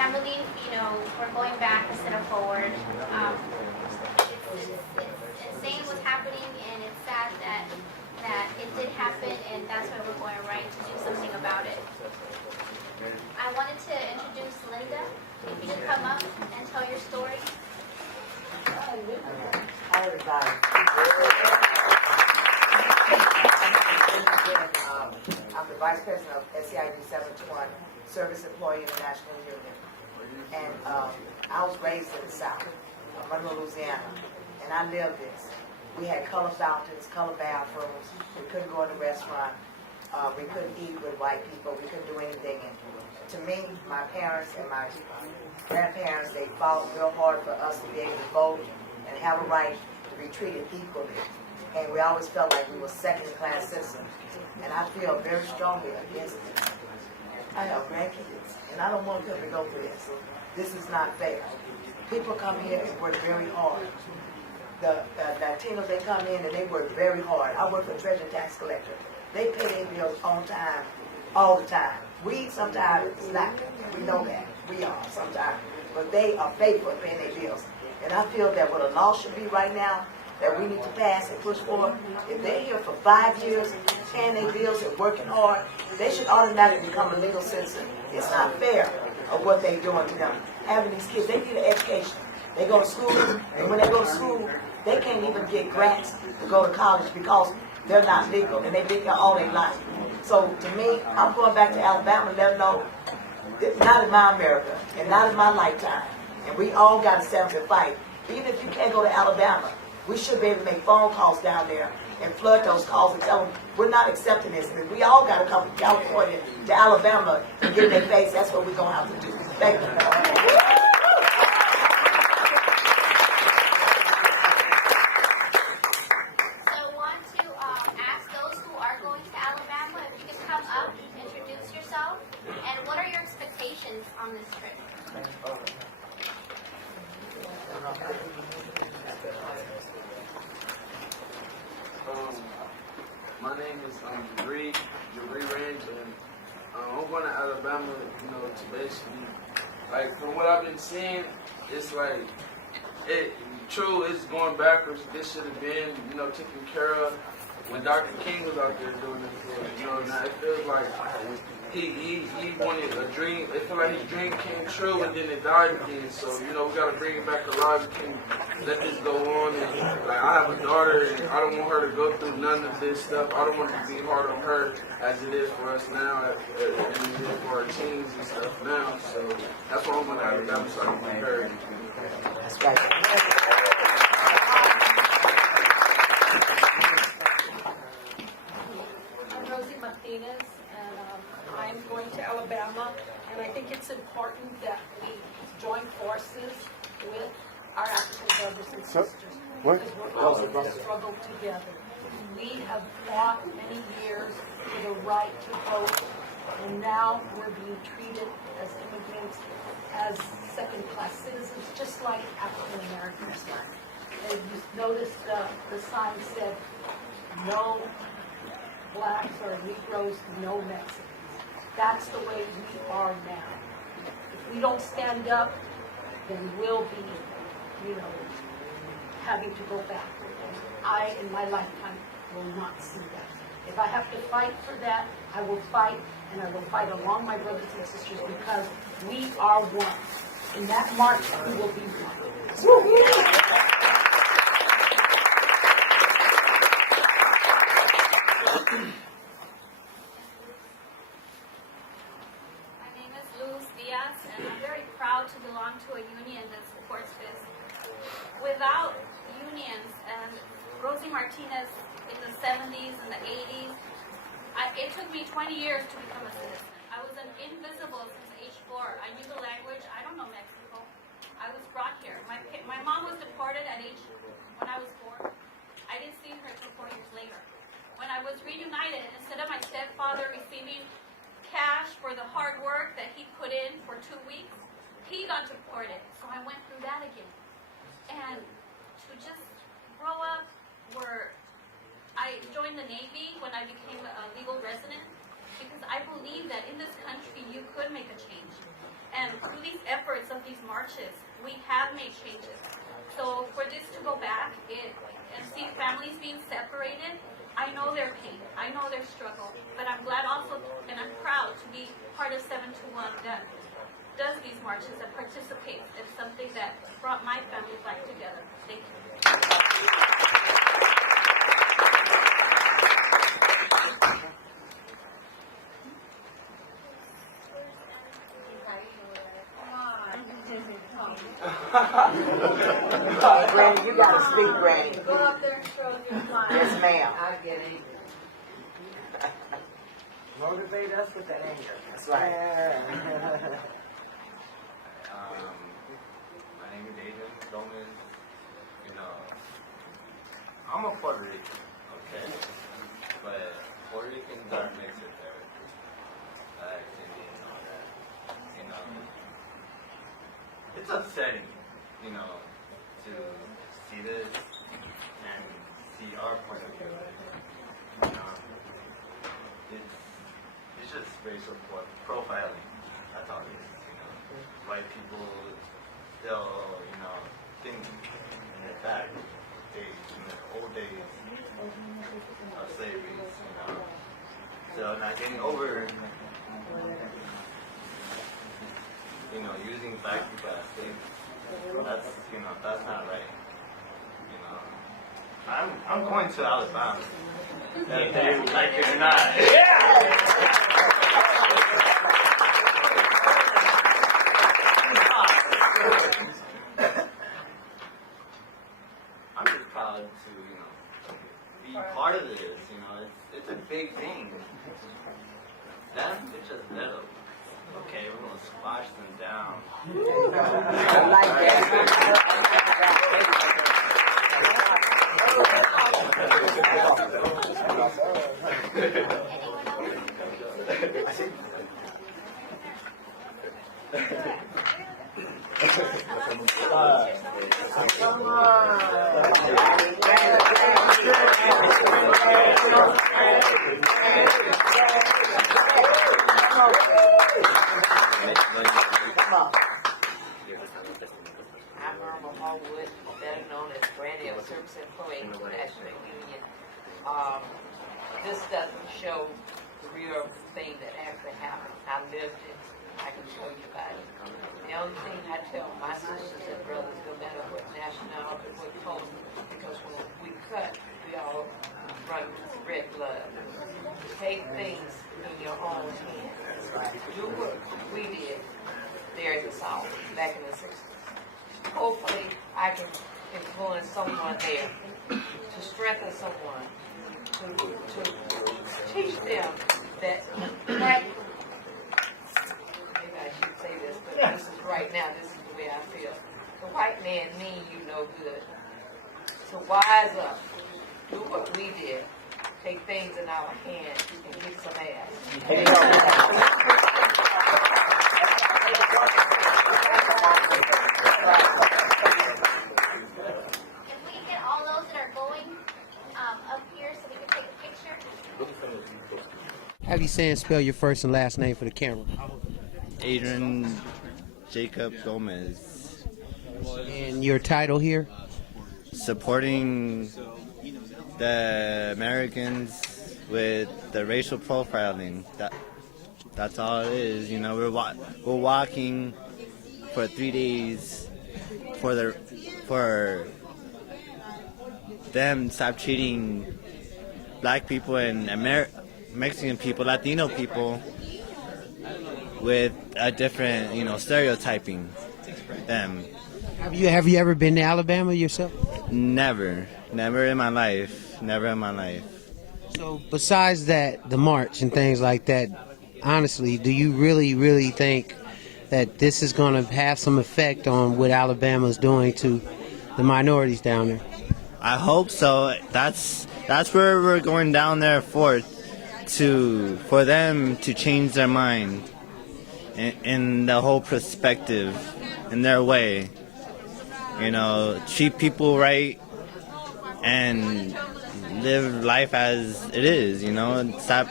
can't believe, we're going back instead of forward. It's insane what's happening, and it's sad that it did happen, and that's why we're going right to do something about it. I wanted to introduce Linda. If you could come up and tell your story. Hi, everybody. I'm the Vice President of SEIU 721, Service Employee International Union. And I was raised in the South, Monroe, Louisiana, and I lived this. We had color fountains, color bathrooms. We couldn't go in the restaurant. We couldn't eat with white people. We couldn't do anything. And to me, my parents and my grandparents, they fought real hard for us to be able to vote and have a right to be treated equally. And we always felt like we were second-class citizens. And I feel very strongly against this. I have grandkids, and I don't want them to go through this. This is not fair. People come here and work very hard. The Latinos, they come in and they work very hard. I work for Treasury Tax Collector. They pay their bills on time, all the time. We sometimes slack. We know that. We are sometimes. But they are faithful in paying their bills. And I feel that what a law should be right now, that we need to pass and push forward, if they're here for 5 years, paying their bills and working hard, they should automatically become a legal citizen. It's not fair of what they're doing to them. Having these kids, they need an education. They go to school, and when they go to school, they can't even get grants to go to college because they're not legal, and they've been here all their life. So to me, I'm going back to Alabama and let them know, it's not in my America, and not in my lifetime. And we all got to stand up and fight. Even if you can't go to Alabama, we should be able to make phone calls down there and flood those calls and tell them, we're not accepting this. And we all got to come from California to Alabama and get in their face. That's what we're going to have to do. Thank you. On this trip. My name is Jabri Range, and I'm going to Alabama, to basically, like, from what I've been seeing, it's like, it's going backwards. This should have been, taken care of when Dr. King was out there doing it. Now it feels like he wanted a dream. It felt like his dream came true and then it died again. So, we got to bring it back alive. We can't let this go on. And, like, I have a daughter and I don't want her to go through none of this stuff. I don't want it to be hard on her as it is for us now and it is for our teens and stuff now. So that's why I'm going to Alabama so I can be heard. That's right. I'm going to Alabama, and I think it's important that we join forces with our African brothers and sisters because we're all in this struggle together. We have fought many years for the right to vote, and now we're being treated as immigrants, as second-class citizens, just like African Americans are. And you notice the sign said, no blacks or Negroes, no Mexicans. That's the way we are now. If we don't stand up, then we'll be, having to go back. I, in my lifetime, will not see that. If I have to fight for that, I will fight, and I will fight along my brothers and sisters because we are one. In that march, we will be one. And I'm very proud to belong to a union that supports this. Without unions and Rosie Martinez in the 70s and the 80s, it took me 20 years to become a citizen. I was an invisible since age 4. I knew the language. I don't know Mexico. I was brought here. My mom was deported when I was 4. I didn't see her until 4 years later. When I was reunited, instead of my stepfather receiving cash for the hard work that he put in for 2 weeks, he got deported. So I went through that again. And to just grow up where I joined the Navy when I became a legal resident because I believe that in this country you could make a change. And through these efforts of these marches, we have made changes. So for this to go back and see families being separated, I know their pain, I know their struggle, but I'm glad also, and I'm proud to be part of 7 to 1 that does these marches and participates in something that brought my family back together. Thank you. Granny, you gotta speak, Granny. Go up there and show your flag. Yes, ma'am. I get it. Motivate us with that anger. That's right. My name is Angelenos. You know, I'm a Puerto Rican, okay? But Puerto Ricans are mixed with everything. Like Indian and all that. You know, it's upsetting, you know, to see this and see our point of view. You know, it's just racial profiling. That's all it is. You know, white people still, you know, think in their back days, in the old days of slavery. You know, so not getting over, you know, using black people as slaves. That's, you know, that's not right. You know, I'm going to Alabama. If they like it or not. I'm just proud to, you know, be part of this. You know, it's a big thing. Them, it's just little. Okay, we're gonna squash them down. I like Come on. I'm Irma Hallwood, better known as Granny of Service Employee National Union. This doesn't show the real thing that actually happened. I lived it. I can show you about it. The only thing I tell my sisters and brothers, no matter what nationality, what color, because when we cut, we all run red blood. Take things in your own hands. Do what we did there in the South back in the 60s. Hopefully, I can influence someone there to strengthen someone, to teach them that black, maybe I should say this, but this is right now, this is the way I feel. The white man mean you no good. So wise up, do what we did, take things in our hands and kick some ass. If we can get all those that are going up here so we can take a picture. Have you saying spell your first and last name for the camera? Adrian Jacob Gomez, And your title here? supporting the Americans with the racial profiling. That's all it is. You know, we're walking for 3 days for them to stop treating black people and Mexican people, Latino people with a different, you know, stereotyping them. Have you ever been to Alabama yourself? Never in my life. So besides that, the march and things like that, honestly, do you really think that this is going to have some effect on what Alabama's doing to the minorities down there? I hope so. That's where we're going down there for them to change their mind in the whole perspective, in their way. You know, treat people right and live life as it is, you know, and stop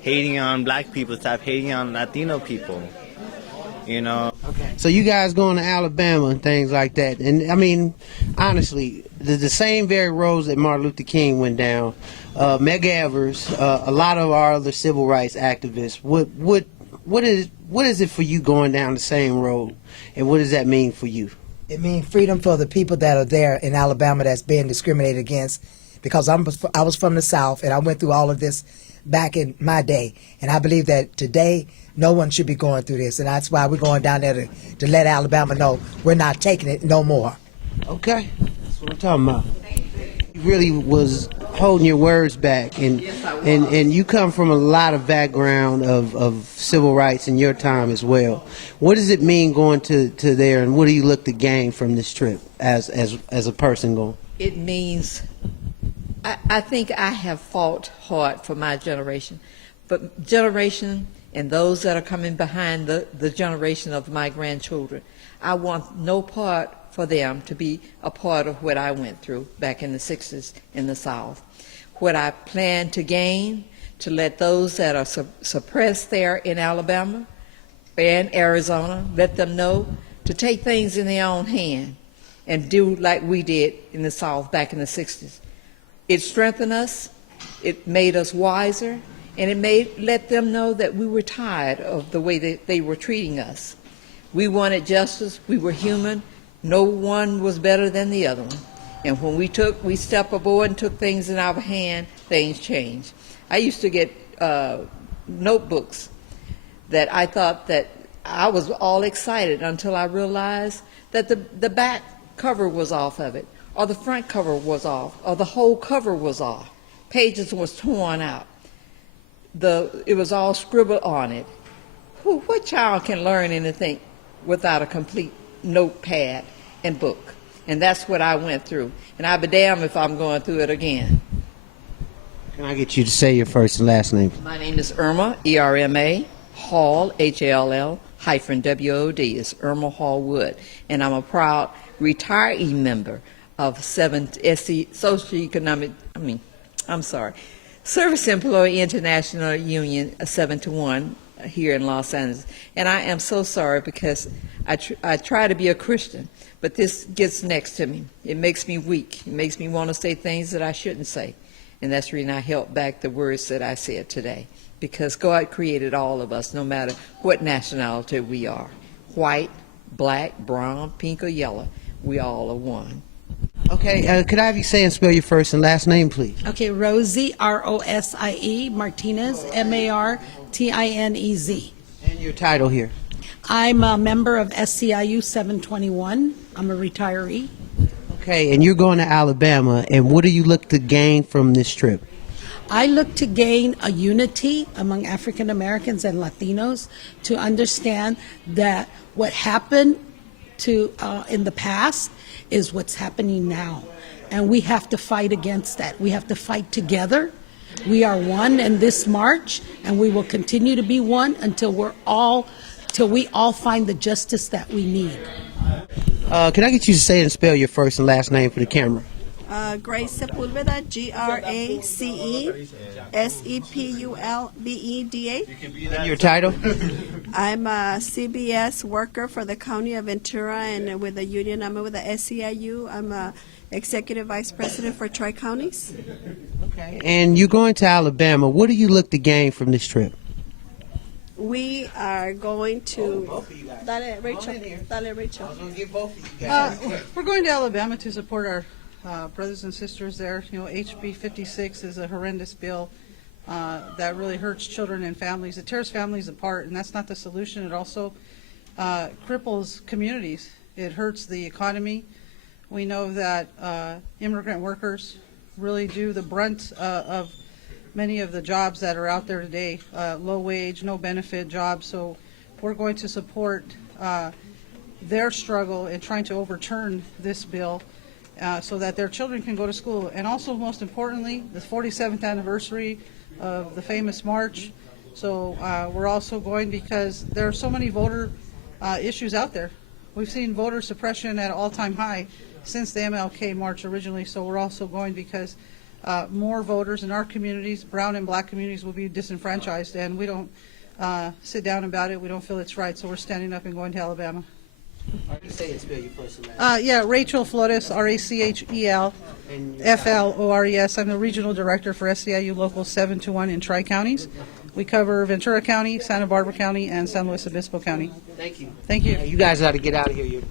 hating on black people, stop hating on Latino people. you know. So you guys going to Alabama and things like that, and I mean, honestly, the same very roads that Martin Luther King went down, Meg Evers, a lot of our other civil rights activists. What is it for you going down the same road, and what does that mean for you? It means freedom for the people that are there in Alabama that's being discriminated against, because I was from the South and I went through all of this back in my day, and I believe that today no one should be going through this, and that's why we're going down there to let Alabama know we're not taking it no more. Okay, that's what I'm talking about. You really was holding your words back, and you come from a lot of background of civil rights in your time as well. What does it mean going to there, and what do you look to gain from this trip as a person going? It means, I think I have fought hard for my generation, but generation and those that are coming behind the generation of my grandchildren, I want no part for them to be a part of what I went through back in the 60s in the South. What I plan to gain, to let those that are suppressed there in Alabama and Arizona, let them know to take things in their own hand and do like we did in the South back in the 60s. It strengthened us, it made us wiser, and it let them know that we were tired of the way that they were treating us. We wanted justice, we were human, no one was better than the other one. And when we stepped aboard and took things in our hand, things changed. I used to get notebooks that I thought that I was all excited until I realized that the back cover was off of it, or the front cover was off, or the whole cover was off. Pages was torn out. It was all scribbled on it. What child can learn anything without a complete notepad and book? And that's what I went through. And I'll be damned if I'm going through it again. Can I get you to say your first and last name? My name is Irma, E-R-M-A, Hall, H-A-L-L, hyphen W-O-D. It's Irma Hall Wood. And I'm a proud retiree member of Service Employee International Union 7-1 here in Los Angeles. And I am so sorry because I try to be a Christian, but this gets next to me. It makes me weak. It makes me want to say things that I shouldn't say. And that's the reason I held back the words that I said today. Because God created all of us, no matter what nationality we are. White, black, brown, pink, or yellow. We all are one. Okay, could I have you say and spell your first and last name, please? Okay, Rosie, R-O-S-I-E, Martinez, M-A-R-T-I-N-E-Z. And your title here? I'm a member of SCIU 721. I'm a retiree. Okay, and you're going to Alabama, and what do you look to gain from this trip? I look to gain a unity among African Americans and Latinos to understand that what happened in the past is what's happening now. And we have to fight against that. We have to fight together. We are one in this march, and we will continue to be one until we all find the justice that we need. Can I get you to say and spell your first and last name for the camera? Grace Sepulveda, G-R-A-C-E-S-E-P-U-L-B-E-D-A. And your title? I'm a CBS worker for the County of Ventura, and with the union, I'm with the SCIU. I'm a Executive Vice President for Tri-Counties. Okay. And you're going to Alabama. What do you look to gain from this trip? We are going to... Dale, Rachel. We're going to Alabama to support our brothers and sisters there. You know, HB 56 is a horrendous bill that really hurts children and families. It tears families apart, and that's not the solution. It also cripples communities. It hurts the economy. We know that immigrant workers really do the brunt of many of the jobs that are out there today, low wage, no benefit jobs. So we're going to support their struggle in trying to overturn this bill so that their children can go to school. And also, most importantly, the 47th anniversary of the famous march. So we're also going because there are so many voter issues out there. We've seen voter suppression at an all-time high since the MLK march originally. So we're also going because more voters in our communities, brown and black communities, will be disenfranchised, and we don't sit down about it. We don't feel it's right, so we're standing up and going to Alabama. Say it, spell your first and last. Yeah, Rachel Flores, Rachel Flores. I'm the regional director for SEIU Local 721 in Tri-Counties. We cover Ventura County, Santa Barbara County, and San Luis Obispo County. Thank you. Thank you. You guys got to get out of here.